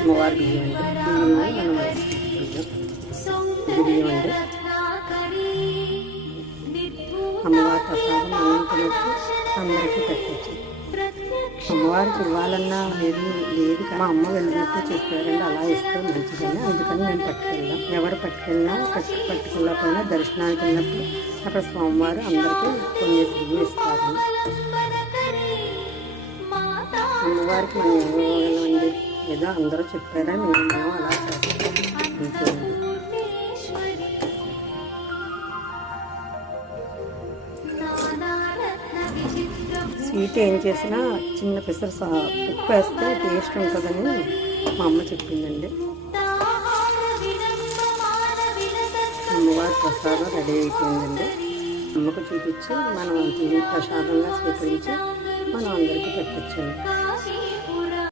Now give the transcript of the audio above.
అమ్మవారి బియ్యం అండి. బియ్యం మనం వేసుకుంటాం. బియ్యం అండి. అమ్మవారి ప్రసాదం అన్నం తినచ్చు, అందరికీ పెట్టచ్చు. అమ్మవారికి ఇవ్వాలన్నా లేదు లేదు మా అమ్మ వెళ్ళినట్టు చెప్పారండి, అలా ఇస్తే మంచిదని. అందుకని మేము పట్టుకెళ్ళాం. ఎవరు పట్టుకెళ్ళినా పట్టుకెళ్ళకపోయినా దర్శనానికి వెళ్ళినప్పుడు అక్కడ స్వామివారు అందరికీ కొన్ని బియ్యం ఇస్తారు. అమ్మవారికి మనం ఇవ్వగలమండి, ఏదో అందరూ చెప్పారని మేము అలా చేస్తాం అంతే. స్వీట్ ఏం చేసినా చిన్న పిసరు ఉప్పు వేస్తే టేస్ట్ ఉంటుందని మా అమ్మ చెప్పిందండి. అమ్మవారి ప్రసాదం రెడీ అయిపోయిందండి. అమ్మకు చూపించి మనం ప్రసాదంగా స్వీకరించి మనం అందరికీ పెట్టచ్చండి.